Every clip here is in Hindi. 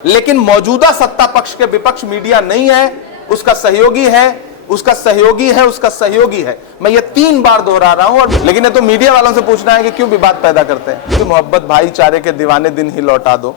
लेकिन मौजूदा सत्ता पक्ष के विपक्ष मीडिया नहीं है, उसका सहयोगी है, उसका सहयोगी है, उसका सहयोगी है। मैं ये 3 बार दोहरा रहा हूं। और लेकिन ये तो मीडिया वालों से पूछना है कि क्यों विवाद पैदा करते हैं। कि मोहब्बत भाईचारे के दीवाने दिन ही लौटा दो,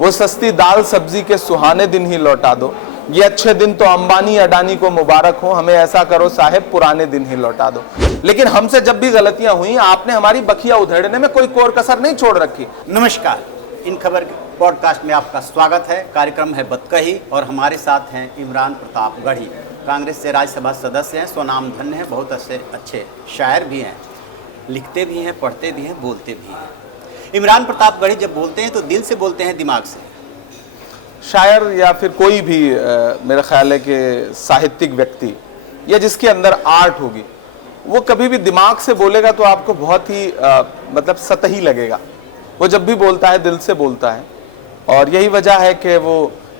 वो सस्ती दाल सब्जी के सुहाने दिन ही लौटा दो, ये अच्छे दिन तो अंबानी अडानी को मुबारक हो, हमें ऐसा करो साहेब पुराने दिन ही लौटा दो। लेकिन हमसे जब भी गलतियां हुई आपने हमारी बखिया उधेड़ने में कोई कोर कसर नहीं छोड़ रखी। नमस्कार, इन खबर पॉडकास्ट में आपका स्वागत है। कार्यक्रम है बतकही और हमारे साथ हैं इमरान प्रताप गढ़ी, कांग्रेस से राज्यसभा सदस्य हैं, स्वनाम धन्य हैं, बहुत अच्छे शायर भी हैं, लिखते भी हैं, पढ़ते भी हैं, बोलते भी हैं। इमरान प्रताप गढ़ी जब बोलते हैं तो दिल से बोलते हैं, दिमाग से? शायर या फिर कोई भी मेरा ख्याल है कि साहित्यिक व्यक्ति या जिसके अंदर आर्ट होगी वो कभी भी दिमाग से बोलेगा तो आपको बहुत ही मतलब सतही लगेगा। वो जब भी बोलता है दिल से बोलता है, और यही वजह है कि वो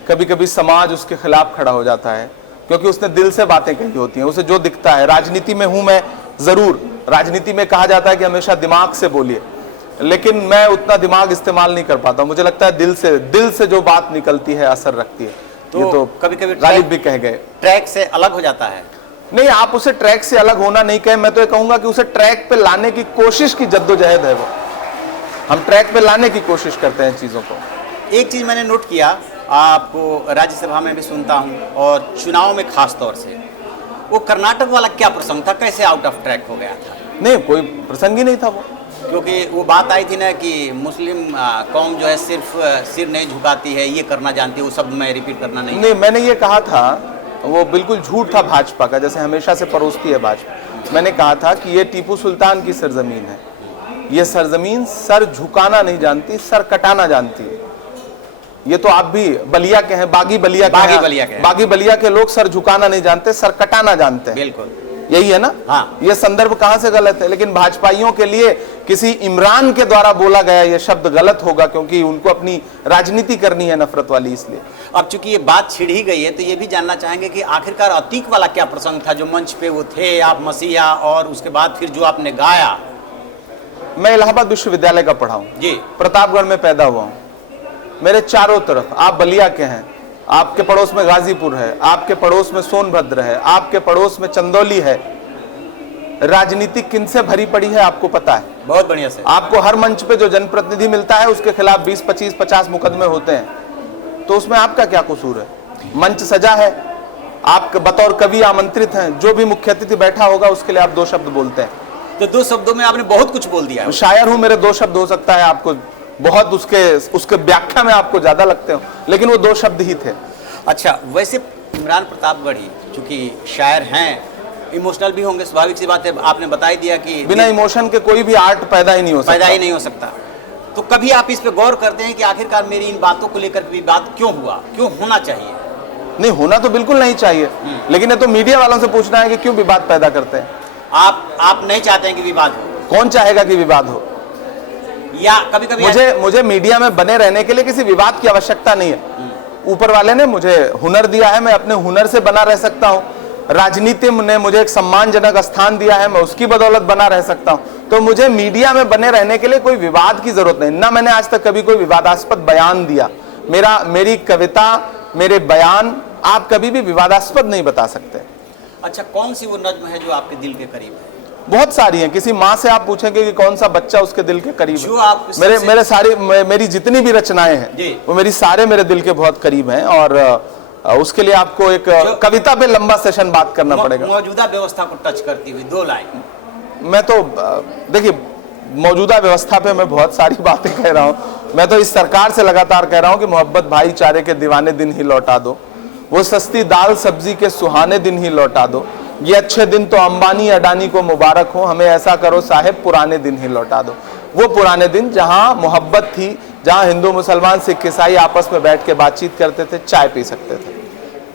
कभी कभी समाज उसके खिलाफ खड़ा हो जाता है क्योंकि उसने दिल से बातें कही होती हैं, उसे जो दिखता है। राजनीति में हूं मैं जरूर, राजनीति में कहा जाता है कि हमेशा दिमाग से बोलिए, लेकिन मैं उतना दिमाग इस्तेमाल नहीं कर पाता। मुझे लगता है दिल से जो बात निकलती है असर रखती है। तो कभी कभी गालिब भी कह गए ट्रैक से अलग हो जाता है। नहीं, आप उसे ट्रैक से अलग होना नहीं कहें, मैं तो ये कहूंगा कि उसे ट्रैक पे लाने की कोशिश की जद्दोजहद है। वो हम ट्रैक पे लाने की कोशिश करते हैं चीजों को। एक चीज मैंने नोट किया, आपको राज्यसभा में भी सुनता हूं और चुनाव में खास तौर से, वो कर्नाटक वाला क्या प्रसंग था, कैसे आउट ऑफ ट्रैक हो गया था? नहीं, कोई प्रसंग ही नहीं था वो, क्योंकि वो बात आई थी ना कि मुस्लिम कौम जो है सिर्फ सिर नहीं झुकाती है, ये करना जानती है। वो शब्द मैं रिपीट करना नहीं, मैंने ये कहा था, वो बिल्कुल झूठ था भाजपा का, जैसे हमेशा से परोसती है भाजपा। मैंने कहा था कि ये टीपू सुल्तान की सरजमीन है, ये सरजमीन सर झुकाना नहीं जानती, सर कटाना जानती है। ये तो आप भी बलिया के हैं, बागी बलिया के लोग सर झुकाना नहीं जानते, सर कटाना जानते हैं। बिल्कुल यही है ना? हाँ। ये संदर्भ कहां से गलत है? लेकिन भाजपाइयों के लिए किसी इमरान के द्वारा बोला गया ये शब्द गलत होगा क्योंकि उनको अपनी राजनीति करनी है नफरत वाली, इसलिए। अब चूंकि ये बात छिड़ ही गई है तो ये भी जानना चाहेंगे कि आखिरकार अतीक वाला क्या प्रसंग था जो मंच पे वो थे, आप मसीहा, और उसके बाद फिर जो आपने गाया? मैं इलाहाबाद विश्वविद्यालय का पढ़ा हूं जी, प्रतापगढ़ में पैदा हुआ हूं। मेरे चारों तरफ, आप बलिया के हैं, आपके पड़ोस में गाजीपुर है, आपके पड़ोस में सोनभद्र है, आपके पड़ोस में चंदौली है। राजनीति किनसे भरी पड़ी है आपको पता है? बहुत बढ़िया से। आपको हर मंच पे जो जनप्रतिनिधि मिलता है उसके खिलाफ 20, 25, 50 मुकदमे होते हैं, तो उसमें आपका क्या कसूर है? मंच सजा है, आप बतौर कवि आमंत्रित हैं, जो भी मुख्य अतिथि बैठा होगा उसके लिए आप 2 शब्द बोलते हैं। तो 2 शब्दों में आपने बहुत कुछ बोल दिया है। शायर हूं, मेरे 2 शब्द हो सकता है आपको बहुत उसके व्याख्या में आपको ज्यादा लगते हो, लेकिन वो 2 शब्द ही थे। अच्छा, वैसे इमरान प्रताप गढ़ी चूंकि शायर हैं, इमोशनल भी होंगे, स्वाभाविक सी बात है। आपने बता ही दिया कि बिना इमोशन के कोई भी आर्ट पैदा ही नहीं हो सकता। तो कभी आप इस पे गौर करते हैं कि आखिरकार मेरी इन बातों को लेकर भी बात क्यों हुआ, क्यों होना चाहिए? नहीं, होना तो बिल्कुल नहीं चाहिए, लेकिन ये तो मीडिया वालों से पूछना है कि क्यों विवाद पैदा करते हैं। आप नहीं चाहते हैं कि विवाद हो? कौन चाहेगा कि विवाद हो? या कभी कभी मुझे मीडिया में बने रहने के लिए किसी विवाद की आवश्यकता नहीं है। ऊपर वाले ने मुझे हुनर दिया है, मैं अपने हुनर से बना रह सकता हूँ। राजनीति ने मुझे एक सम्मानजनक स्थान दिया है, मैं उसकी बदौलत बना रह सकता हूँ। तो मुझे मीडिया में बने रहने के लिए कोई विवाद की जरूरत नहीं। ना मैंने आज तक कभी कोई विवादास्पद बयान दिया। मेरी कविता, मेरे बयान आप कभी भी विवादास्पद नहीं बता सकते। अच्छा, कौन सी वो नज्म है जो आपके दिल के करीब है? बहुत सारी हैं। किसी माँ से आप पूछेंगे कि कौन सा बच्चा उसके दिल के करीब जो है, आप मेरी जितनी भी रचनाएं हैं वो मेरे दिल के बहुत करीब हैं। और उसके लिए आपको एक कविता पे लंबा सेशन बात करना पड़ेगा। मौजूदा व्यवस्था को टच करती हुई 2 लाइन। मैं तो देखिए, मौजूदा व्यवस्था पे मैं बहुत सारी बातें कह रहा हूँ। मैं तो इस सरकार से लगातार कह रहा हूँ कि मोहब्बत भाईचारे के दीवाने दिन ही लौटा दो, वो सस्ती दाल सब्जी के सुहाने दिन ही लौटा दो, ये अच्छे दिन तो अंबानी अडानी को मुबारक हो, हमें ऐसा करो साहेब पुराने दिन ही लौटा दो। वो पुराने दिन जहां मोहब्बत थी, जहां हिंदू मुसलमान सिख ईसाई आपस में बैठ के बातचीत करते थे, चाय पी सकते थे।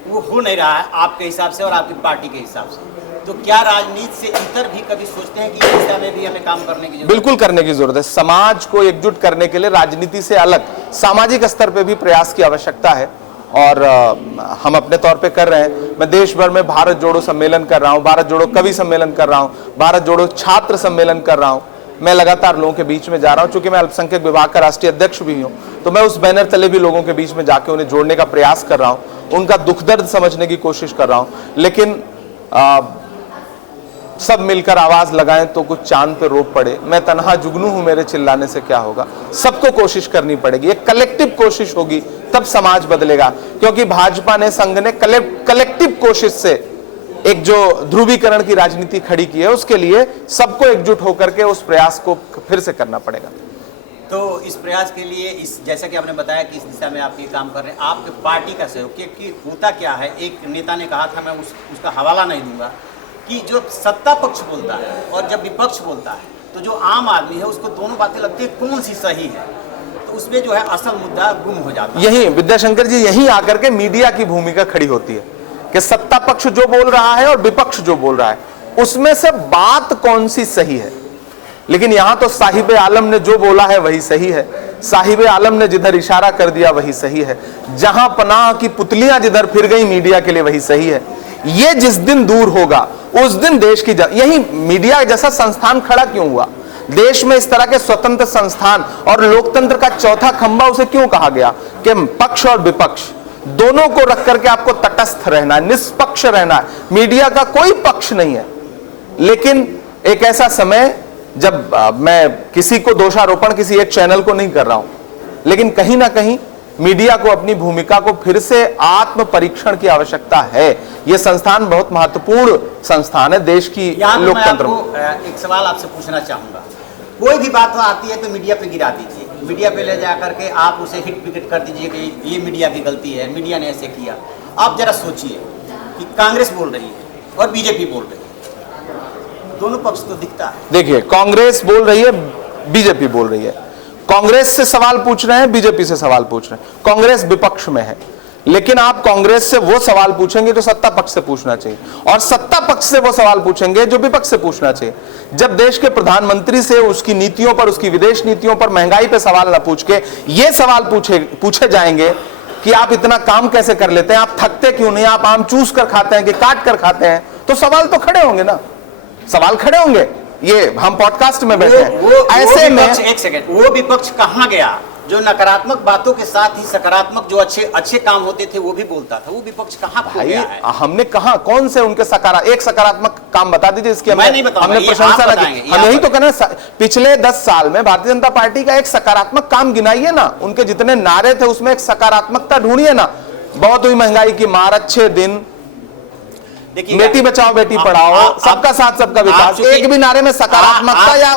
वो हो नहीं रहा है आपके हिसाब से और आपकी पार्टी के हिसाब से। तो क्या राजनीति से इतर भी कभी सोचते हैं कि इस दिशा में भी हमें काम करने की जरूरत? बिल्कुल करने की जरूरत है। समाज को एकजुट करने के लिए राजनीति से अलग सामाजिक स्तर पे भी प्रयास की आवश्यकता है, और हम अपने तौर पे कर रहे हैं। मैं देश भर में भारत जोड़ो सम्मेलन कर रहा हूँ, भारत जोड़ो कवि सम्मेलन कर रहा हूँ, भारत जोड़ो छात्र सम्मेलन कर रहा हूँ। मैं लगातार लोगों के बीच में जा रहा हूं, चूंकि मैं अल्पसंख्यक विभाग का राष्ट्रीय अध्यक्ष भी हूं, तो मैं उस बैनर तले भी लोगों के बीच में जाके उन्हें जोड़ने का प्रयास कर रहा हूं, उनका दुख दर्द समझने की कोशिश कर रहा हूं। लेकिन सब मिलकर आवाज लगाएं तो कुछ चांद पे रोप पड़े, मैं तन्हा जुगनू हूं, मेरे चिल्लाने से क्या होगा। सबको कोशिश करनी पड़ेगी, एक कलेक्टिव कोशिश होगी तब समाज बदलेगा, क्योंकि भाजपा ने, संघ ने कलेक्टिव कोशिश से एक जो ध्रुवीकरण की राजनीति खड़ी की है, उसके लिए सबको एकजुट होकर के उस प्रयास को फिर से करना पड़ेगा। तो इस प्रयास के लिए, इस जैसा कि आपने बताया कि इस दिशा में आप ये काम कर रहे हैं, आपके पार्टी का सहयोग कि होता क्या है। एक नेता ने कहा था, मैं उसका हवाला नहीं दूंगा, कि जो सत्ता पक्ष बोलता है और जब विपक्ष बोलता है तो जो आम आदमी है उसको दोनों बातें लगती है कौन सी सही है, तो उसमें जो है असल मुद्दा गुम हो जाता है। यही विद्याशंकर जी, यही आकर के मीडिया की भूमिका खड़ी होती है कि सत्ता पक्ष जो बोल रहा है और विपक्ष जो बोल रहा है, उसमें से बात कौन सी सही है। लेकिन यहां तो साहिब आलम ने जो बोला है वही सही है, साहिब आलम ने जिधर इशारा कर दिया वही सही है, जहां पनाह की पुतलियां जिधर फिर गई मीडिया के लिए वही सही है। ये जिस दिन दूर होगा उस दिन देश की यही मीडिया जैसा संस्थान खड़ा क्यों हुआ, देश में इस तरह के स्वतंत्र संस्थान और लोकतंत्र का चौथा खंभा उसे क्यों कहा गया कि पक्ष और विपक्ष दोनों को रख करके आपको तटस्थ रहना है, निष्पक्ष रहना है, मीडिया का कोई पक्ष नहीं है। लेकिन एक ऐसा समय जब मैं किसी को दोषारोपण किसी एक चैनल को नहीं कर रहा हूं, लेकिन कहीं ना कहीं मीडिया को अपनी भूमिका को फिर से आत्म परीक्षण की आवश्यकता है। यह संस्थान बहुत महत्वपूर्ण संस्थान है देश की लोकतंत्र में। एक सवाल आपसे पूछना चाहूंगा, कोई भी बात आती है तो मीडिया पे गिरा दीजिए, मीडिया पे ले जाकर के आप उसे हिट विकेट कर दीजिए कि ये मीडिया की गलती है, मीडिया ने ऐसे किया। आप जरा सोचिए कि कांग्रेस बोल रही है और बीजेपी बोल रही है, दोनों पक्ष तो दिखता है। देखिए, कांग्रेस बोल रही है, बीजेपी बोल रही है, कांग्रेस से सवाल पूछ रहे हैं, बीजेपी से सवाल पूछ रहे हैं, कांग्रेस विपक्ष में है। लेकिन आप कांग्रेस से वो सवाल पूछेंगे जो सत्ता पक्ष से पूछना चाहिए, और सत्ता पक्ष से वो सवाल पूछेंगे जो विपक्ष से पूछना चाहिए। जब देश के प्रधानमंत्री से उसकी नीतियों पर, उसकी विदेश नीतियों पर, महंगाई पे सवाल ना पूछ के ये सवाल पूछे जाएंगे कि आप इतना काम कैसे कर लेते हैं, आप थकते क्यों नहीं, आप आम चूस कर खाते हैं कि काट कर खाते हैं, तो सवाल तो खड़े होंगे ना, सवाल खड़े होंगे। ये हम पॉडकास्ट में बैठे हैं, ऐसे में एक सेकंड, वो विपक्ष कहां गया जो नकारात्मक बातों के साथ ही सकारात्मक जो अच्छे काम होते थे वो भी बोलता था? वो विपक्ष कहां खो गया है? हमने कहा कौन से उनके एक सकारात्मक काम बता दीजिए इसकी हमने प्रशंसा ना की। हम यही तो कहना, पिछले 10 साल में भारतीय जनता पार्टी का एक सकारात्मक काम गिनाइए ना, उनके जितने नारे थे उसमें एक सकारात्मकता ढूंढिए ना। बहुत हुई महंगाई की मार, अच्छे दिन, बेटी बचाओ बेटी पढ़ाओ, सबका साथ सबका विकास, एक भी नारे में सकारात्मकता या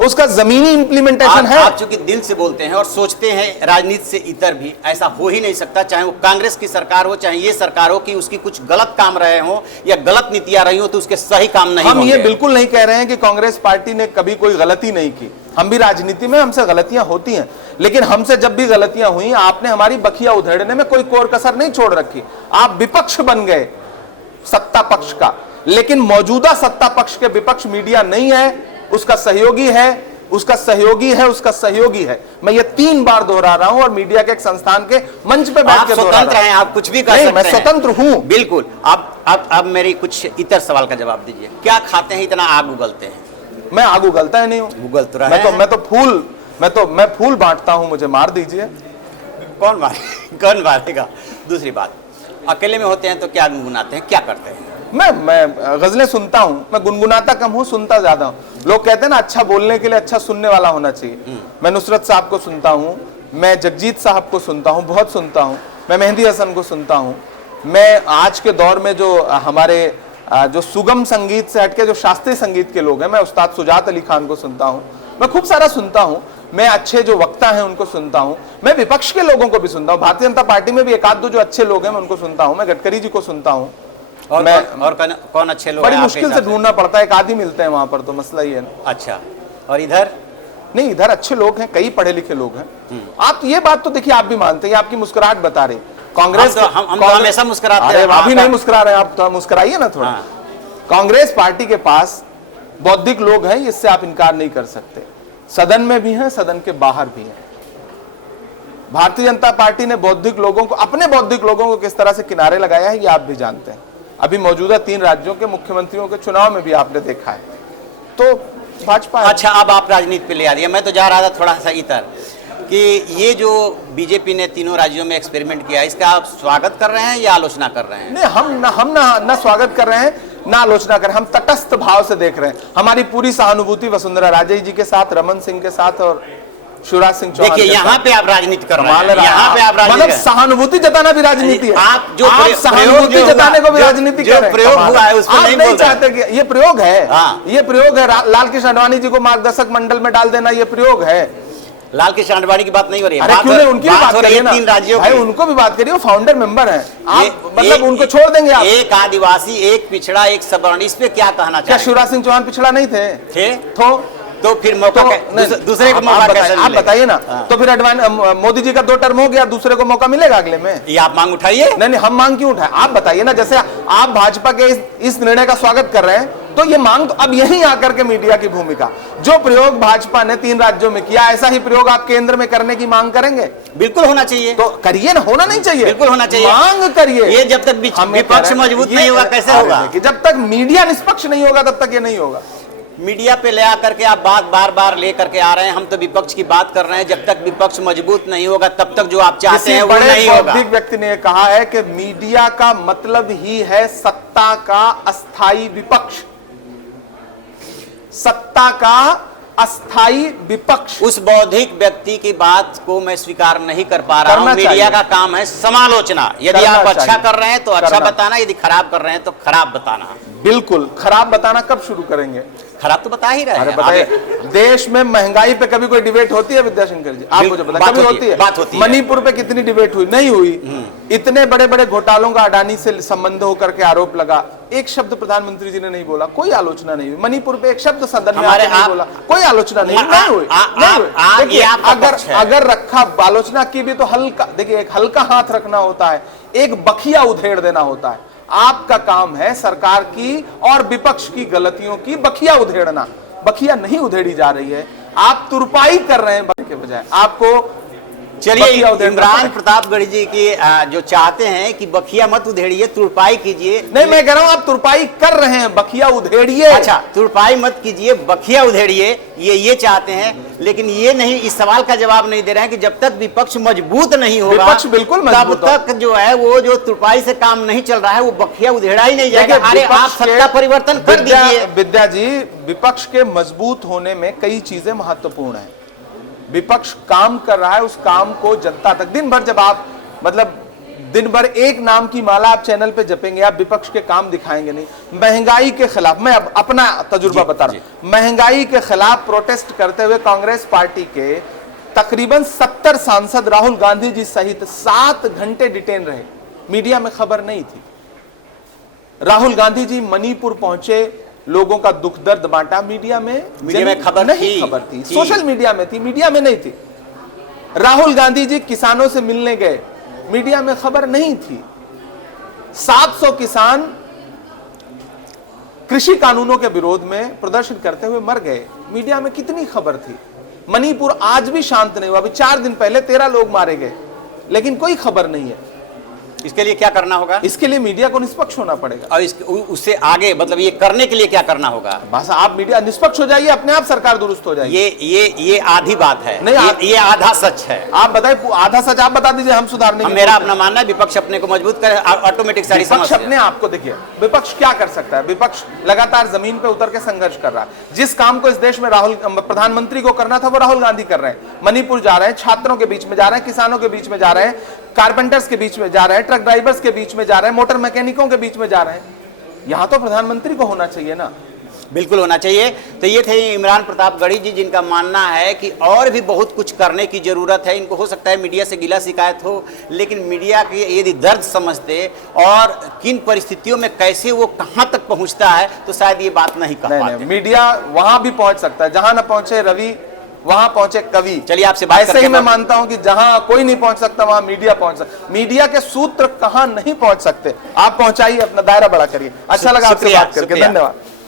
उसका जमीनी इंप्लीमेंटेशन है? आप चूंकि दिल से बोलते हैं और सोचते हैं राजनीति से इतर भी, ऐसा हो ही नहीं सकता, चाहे वो कांग्रेस की सरकार हो चाहे ये सरकार हो, कि उसकी कुछ गलत काम रहे हो या गलत नीतियां रही हो तो उसके सही काम नहीं हम ये बिल्कुल नहीं कह रहे हैं कि कांग्रेस पार्टी ने कभी कोई गलती नहीं की। हम भी राजनीति में, हमसे गलतियां होती हैं, लेकिन हमसे जब भी गलतियां हुई आपने हमारी बखिया उधेड़ने में कोई कोर कसर नहीं छोड़ रखी। आप विपक्ष बन गए सत्ता पक्ष का, लेकिन मौजूदा सत्ता पक्ष के विपक्ष मीडिया नहीं है, उसका सहयोगी है, उसका सहयोगी है, उसका सहयोगी है। मैं ये 3 बार दोहरा रहा हूं और मीडिया के एक संस्थान के मंच पे बैठ के स्वतंत्र हैं, आप कुछ भी कर सकते हैं। मैं स्वतंत्र हूं, बिल्कुल। आप मेरी कुछ इतर सवाल का जवाब दीजिए, क्या खाते हैं इतना आग उगलते हैं? मैं आग उगलता ही नहीं हूं, उगल तो रहा है। मैं फूल बांटता हूं, मुझे मार दीजिए। कौन मारेगा? दूसरी बात, अकेले में होते हैं तो क्या गुनगुनाते हैं, क्या करते हैं? मैं गजलें सुनता हूं, मैं गुनगुनाता कम हूं, सुनता ज्यादा हूं। लोग कहते हैं ना अच्छा बोलने के लिए अच्छा सुनने वाला होना चाहिए। मैं नुसरत साहब को सुनता हूं, मैं जगजीत साहब को सुनता हूं, बहुत सुनता हूं, मैं मेहंदी हसन को सुनता हूं, मैं आज के दौर में जो हमारे जो सुगम संगीत से हटके जो शास्त्रीय संगीत के लोग हैं, मैं उस्ताद सुजात अली खान को सुनता हूं, मैं खूब सारा सुनता हूं, मैं अच्छे जो वक्ता हैं उनको सुनता हूं, मैं विपक्ष के लोगों को भी सुनता हूं, भारतीय जनता पार्टी में भी एक आध दो जो अच्छे लोग हैं मैं उनको सुनता हूं, मैं गडकरी जी को सुनता हूं। और कौन अच्छे लोग? बड़ी मुश्किल से ढूंढना पड़ता है, एक आदि मिलते हैं वहां पर, तो मसला ही है ना। अच्छा, और इधर नहीं, इधर अच्छे लोग हैं, कई पढ़े लिखे लोग हैं। आप ये बात तो देखिए, आप भी मानते हैं, आपकी मुस्कुराहट बता रहे कांग्रेस, हम हमेशा मुस्कुराते हैं। आप भी नहीं मुस्कुरा रहे, आप तो मुस्कुराइए ना थोड़ा। कांग्रेस पार्टी के पास बौद्धिक लोग हैं, इससे आप इनकार नहीं कर सकते, सदन में भी हैं, सदन के बाहर भी हैं। भारतीय जनता पार्टी ने बौद्धिक लोगों को, अपने बौद्धिक लोगों को किस तरह से किनारे लगाया है ये आप भी जानते हैं। अभी मौजूदा 3 राज्यों के मुख्यमंत्रियों के चुनाव में भी आपने देखा है। तो भाजपा है। अच्छा, अब आप राजनीति पे ले आ दिया। मैं तो जा रहा था थोड़ा सा इधर कि ये जो बीजेपी ने तीनों राज्यों में एक्सपेरिमेंट किया, इसका आप स्वागत कर रहे हैं या आलोचना कर रहे हैं? नहीं, हम ना स्वागत कर रहे हैं ना आलोचना कर रहे हैं। हम तटस्थ भाव से देख रहे हैं। हमारी पूरी सहानुभूति वसुंधरा राजे जी के साथ, रमन सिंह के साथ और शिवराज सिंह चौहान। देखिए, यहाँ पे आप राजनीति कर रहे हैं, यहाँ पे आप राजनीति मतलब सहानुभूति जताना भी राजनीति है। आप जो सहानुभूति जताने को भी राजनीति कर रहे हैं। प्रयोग हुआ है उसको आप नहीं चाहते कि ये प्रयोग है। हाँ। ये प्रयोग है। लाल कृष्ण आडवाणी जी को मार्गदर्शक मंडल में डाल देना, ये प्रयोग है। लाल कृष्ण आडवाणी की बात नहीं हो रही है। अरे क्यों नहीं, उनकी भी बात करिए ना। 3 राज्यों भाई उनको भी बात करिए, वो फाउंडर मेंबर हैं। आप मतलब उनको छोड़ देंगे आप? एक आदिवासी, एक पिछड़ा, एक सवर्ण, इस पे क्या कहना क्या चाहिए? शिवराज सिंह चौहान पिछड़ा नहीं थे? तो फिर मौका दूसरे को मौका कैसे मिलेगा? आप बताइए ना। तो फिर मोदी जी का 2 टर्म हो गया, दूसरे को मौका मिलेगा अगले में? ये आप मांग उठाइए। नहीं, हम मांग क्यों उठाए? आप बताइए ना। जैसे आप भाजपा के इस निर्णय का स्वागत कर रहे हैं, तो ये मांग तो अब यहीं आकर के मीडिया की भूमिका, जो प्रयोग भाजपा ने 3 राज्यों में किया, ऐसा ही प्रयोग आप केंद्र में करने की मांग करेंगे? बिल्कुल होना चाहिए। तो करिए ना, होना नहीं चाहिए? बिल्कुल होना चाहिए, मांग करिए। ये जब तक विपक्ष मजबूत नहीं होगा कैसे होगा? जब तक मीडिया निष्पक्ष नहीं होगा तब तक ये नहीं होगा। मीडिया पे ले आकर के आप बात बार ले करके आ रहे हैं। हम तो विपक्ष की बात कर रहे हैं। जब तक विपक्ष मजबूत नहीं होगा तब तक जो आप चाहते हैं वो नहीं होगा। बौद्धिक व्यक्ति ने कहा है कि मीडिया का मतलब ही है सत्ता का अस्थायी विपक्ष। सत्ता का अस्थायी विपक्ष। उस बौद्धिक व्यक्ति की बात को मैं स्वीकार नहीं कर पा रहा हूं। मीडिया का काम है समालोचना। यदि आप अच्छा कर रहे हैं तो अच्छा बताना, यदि खराब कर रहे हैं तो खराब बताना। बिल्कुल। खराब बताना कब शुरू करेंगे? खराब तो बता ही रहे हैं। बताइए, देश में महंगाई पे कभी कोई डिबेट होती है विद्याशंकर जी? आप मुझे बताइए, कभी होती है? बात होती है। मणिपुर पे कितनी डिबेट हुई? नहीं हुई। इतने बड़े बड़े घोटालों का अडानी से संबंध होकर के आरोप लगा, एक शब्द प्रधानमंत्री जी ने नहीं बोला, कोई आलोचना नहीं हुई। मणिपुर पे एक शब्द सदन में नहीं बोला, कोई आलोचना नहीं हुई। अगर रखा आलोचना की भी तो हल्का, देखिए एक हल्का हाथ रखना होता है, एक बखिया उधेड़ देना होता है। आपका काम है सरकार की और विपक्ष की गलतियों की बखिया उधेड़ना। बखिया नहीं उधेड़ी जा रही है, आप तुरपाई कर रहे हैं के बजाय। आपको चलिए, इमरान प्रतापगढ़ी जी की जो चाहते हैं कि बखिया मत उधेड़िए, तुरपाई कीजिए। नहीं, मैं कह रहा हूं आप तुरपाई कर रहे हैं, बखिया उधेड़िए। अच्छा, तुरपाई मत कीजिए, बखिया उधेड़िए, ये चाहते हैं। लेकिन ये नहीं, इस सवाल का जवाब नहीं दे रहे हैं कि जब तक विपक्ष मजबूत नहीं होगा, विपक्ष बिल्कुल मजबूत तब तक जो है वो जो तुरपाई से काम नहीं चल रहा है वो बखिया उधेड़ा ही नहीं जाएगा। अरे आप सत्ता परिवर्तन कर दीजिए। विद्या जी, विपक्ष के मजबूत होने में कई चीजें महत्वपूर्ण है। विपक्ष काम कर रहा है, उस काम को जनता तक, दिन भर जब आप मतलब दिन भर एक नाम की माला आप चैनल पे जपेंगे, आप विपक्ष के काम दिखाएंगे नहीं। महंगाई के खिलाफ, मैं अब अपना तजुर्बा बता रहा हूं, महंगाई के खिलाफ प्रोटेस्ट करते हुए कांग्रेस पार्टी के तकरीबन 70 सांसद राहुल गांधी जी सहित 7 घंटे डिटेन रहे। मीडिया में खबर नहीं थी। राहुल गांधी जी मणिपुर पहुंचे, लोगों का दुख दर्द बांटा। मीडिया में खबर नहीं, खबर थी सोशल मीडिया में थी, मीडिया में नहीं थी। राहुल गांधी जी किसानों से मिलने गए, मीडिया में खबर नहीं थी। 700 किसान कृषि कानूनों के विरोध में प्रदर्शन करते हुए मर गए, मीडिया में कितनी खबर थी। मणिपुर आज भी शांत नहीं हुआ। अभी 4 दिन पहले 13 लोग मारे गए, लेकिन कोई खबर नहीं है। इसके लिए क्या करना होगा? इसके लिए मीडिया को निष्पक्ष होना पड़ेगा। और उससे आगे मतलब ये करने के लिए क्या करना होगा? बस आप मीडिया निष्पक्ष हो जाइए, अपने आप सरकार दुरुस्त हो जाएगी। ये आधी बात है, नहीं ये आधा सच है। आप बताइए, आधा सच आप बता दीजिए, हम सुधारने की। मेरा अपना मानना है विपक्ष अपने को मजबूत करे, ऑटोमेटिक सारी समस्या अपने आप को। देखिए विपक्ष क्या कर सकता है? विपक्ष लगातार जमीन पे उतर के संघर्ष कर रहा है। जिस काम को इस देश में प्रधानमंत्री को करना था वो राहुल गांधी कर रहे हैं। मणिपुर जा रहे हैं, छात्रों के बीच में जा रहे हैं, किसानों के बीच में जा रहे हैं, कारपेंटर्स के बीच में जा रहे हैं, ट्रक ड्राइवर्स के बीच में जा रहे हैं, मोटर मैकेनिकों के बीच में जा रहे हैं। यहां तो प्रधानमंत्री को होना चाहिए ना। बिल्कुल होना चाहिए। तो ये थे इमरान प्रतापगढ़ी जी, जिनका मानना है कि और भी बहुत कुछ करने की जरूरत है। इनको हो सकता है मीडिया से गिला शिकायत हो, लेकिन मीडिया के यदि दर्द समझते और किन परिस्थितियों में कैसे वो कहां तक पहुंचता है तो शायद ये बात नहीं कह पाते। मीडिया वहां भी पहुंच सकता है जहां ना पहुंचे रवि, वहां पहुंचे कवि। चलिए आपसे बात ऐसे ही मैं मानता हूं कि जहां कोई नहीं पहुंच सकता वहां मीडिया पहुंच सकता। मीडिया के सूत्र कहां नहीं पहुंच सकते, आप पहुंचाइए, अपना दायरा बड़ा करिए। अच्छा लगा आपसे बात करके, धन्यवाद।